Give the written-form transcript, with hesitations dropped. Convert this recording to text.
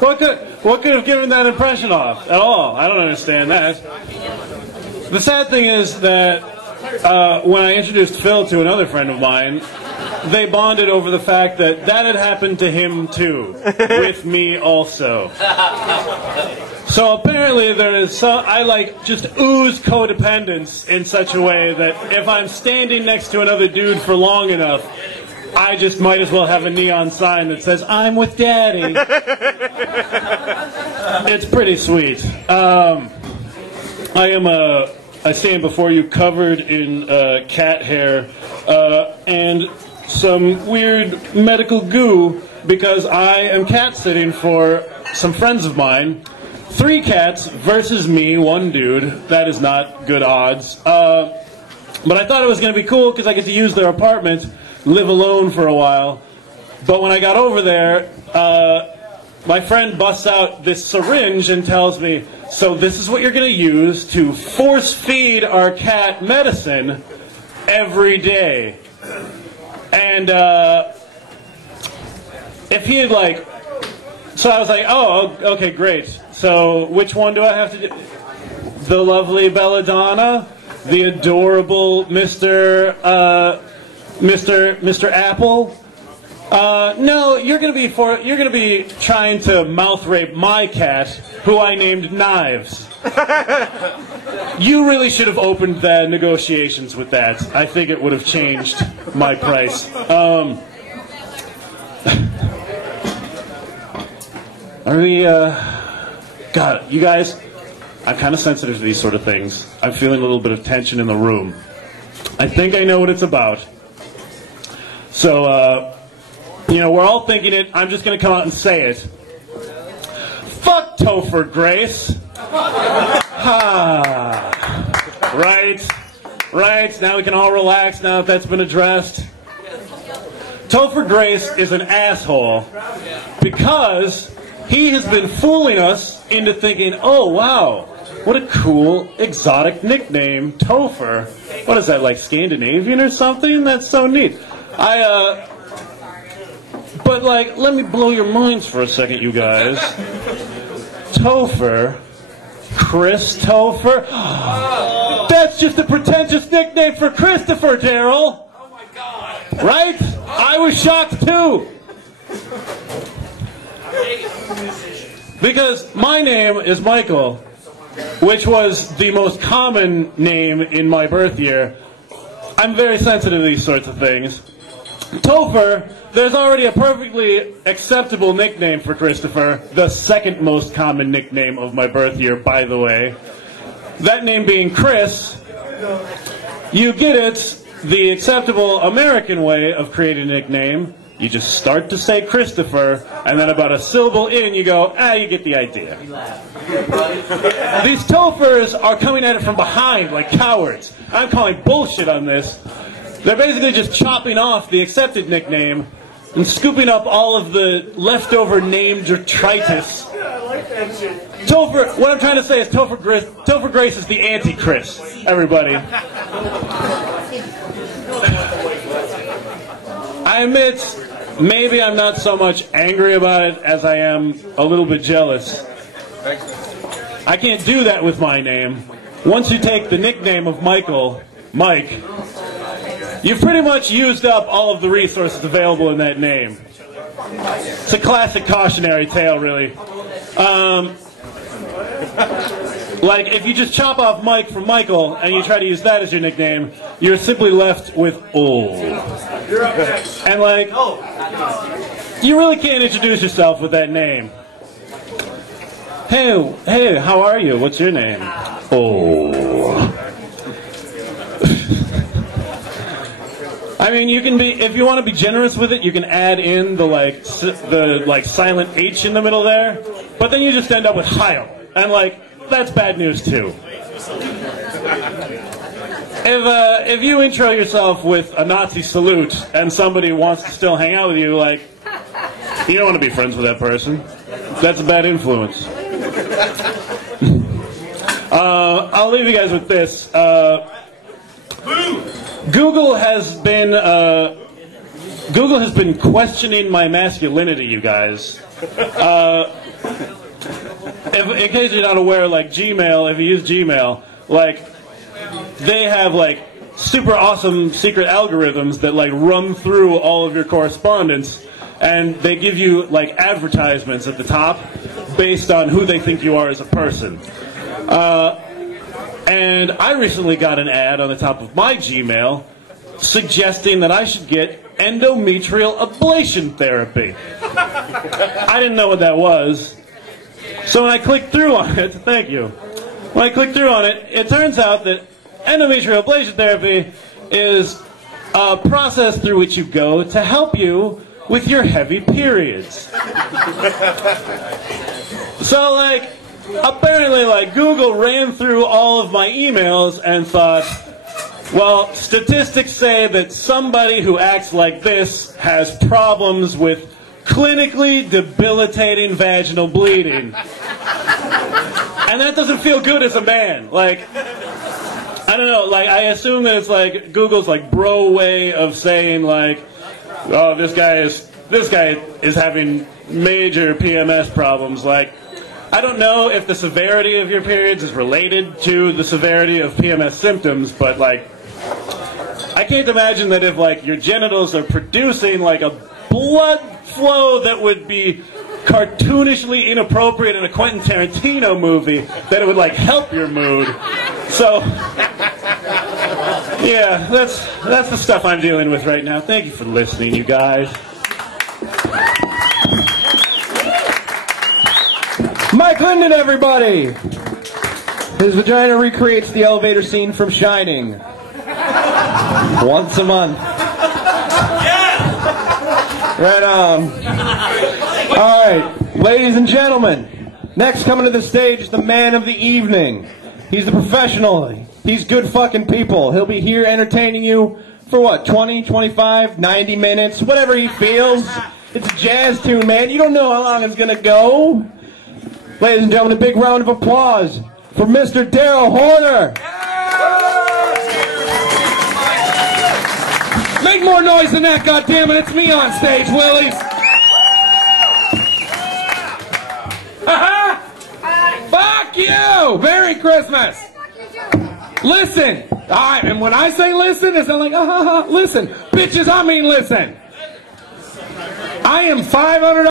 What could have given that impression off at all? I don't understand that. The sad thing is that when I introduced Phil to another friend of mine, they bonded over the fact that that had happened to him too, with me also. So apparently there is some, I like just ooze codependence in such a way that if I'm standing next to another dude for long enough, I just might as well have a neon sign that says, "I'm with Daddy." It's pretty sweet. I stand before you covered in cat hair and some weird medical goo because I am cat sitting for some friends of mine. 3 cats versus me, 1 dude. That is not good odds. But I thought it was going to be cool because I get to use their apartment, live alone for a while. But when I got over there, my friend busts out this syringe and tells me, "So this is what you're going to use to force feed our cat medicine every day." And if he had like, so I was like, "Oh, okay, great. So which one do I have to do? The lovely Belladonna, the adorable Mr. Apple? No, you're gonna be trying to mouth rape my cat, who I named Knives." You really should have opened the negotiations with that. I think it would have changed my price. Are we, God, you guys, I'm kind of sensitive to these sort of things. I'm feeling a little bit of tension in the room. I think I know what it's about. So, you know, we're all thinking it. I'm just going to come out and say it. Fuck Topher Grace. Right. Now we can all relax now that that's been addressed. Topher Grace is an asshole because he has been fooling us into thinking, "Oh, wow, what a cool, exotic nickname, Topher. What is that, like Scandinavian or something? That's so neat." But like, let me blow your minds for a second, you guys. Topher, Chris Topher. That's just a pretentious nickname for Christopher, Daryl. Oh my God. Right? I was shocked too. Because my name is Michael, which was the most common name in my birth year. I'm very sensitive to these sorts of things. Topher, there's already a perfectly acceptable nickname for Christopher, the second most common nickname of my birth year, by the way. That name being Chris. You get it, the acceptable American way of creating a nickname. You just start to say Christopher, and then about a syllable in, you go, you get the idea. These Tophers are coming at it from behind like cowards. I'm calling bullshit on this. They're basically just chopping off the accepted nickname and scooping up all of the leftover name detritus. Topher, what I'm trying to say is Topher Grace is the anti-Chris, everybody. I admit, maybe I'm not so much angry about it as I am a little bit jealous. I can't do that with my name. Once you take the nickname of Michael, Mike, you've pretty much used up all of the resources available in that name. It's a classic cautionary tale, really. Like, if you just chop off Mike from Michael and you try to use that as your nickname, you're simply left with old. And like, you really can't introduce yourself with that name. Hey, how are you? What's your name? Oh. I mean, you can be, if you want to be generous with it, you can add in the silent H in the middle there, but then you just end up with Heil, and like, that's bad news too. If you intro yourself with a Nazi salute and somebody wants to still hang out with you, like, you don't want to be friends with that person. That's a bad influence. I'll leave you guys with this. Google has been Google has been questioning my masculinity, you guys. In case you're not aware, like Gmail, if you use Gmail, like they have like super awesome secret algorithms that like run through all of your correspondence, and they give you like advertisements at the top based on who they think you are as a person. And I recently got an ad on the top of my Gmail suggesting that I should get endometrial ablation therapy. I didn't know what that was. So when I clicked through on it, thank you. When I clicked through on it, it turns out that endometrial ablation therapy is a process through which you go to help you with your heavy periods. So like, apparently like Google ran through all of my emails and thought, well, statistics say that somebody who acts like this has problems with clinically debilitating vaginal bleeding. And that doesn't feel good as a man. Like, I don't know, like I assume that it's like Google's like bro way of saying like, oh, this guy is having major PMS problems. Like, I don't know if the severity of your periods is related to the severity of PMS symptoms, but like, I can't imagine that if like your genitals are producing like a blood flow that would be cartoonishly inappropriate in a Quentin Tarantino movie, that it would like help your mood. So yeah, that's the stuff I'm dealing with right now. Thank you for listening, you guys. Mike Linden, everybody! His vagina recreates the elevator scene from Shining. Once a month. Right on. Alright, ladies and gentlemen, next coming to the stage is the man of the evening. He's the professional. He's good fucking people. He'll be here entertaining you for what, 20, 25, 90 minutes, whatever he feels. It's a jazz tune, man. You don't know how long it's gonna go. Ladies and gentlemen, a big round of applause for Mr. Daryl Horner. Make more noise than that, goddammit! It's me on stage, Willy. Fuck you! Merry Christmas. Listen. Alright, and when I say listen, it's not like listen. Bitches, I mean listen. I am 500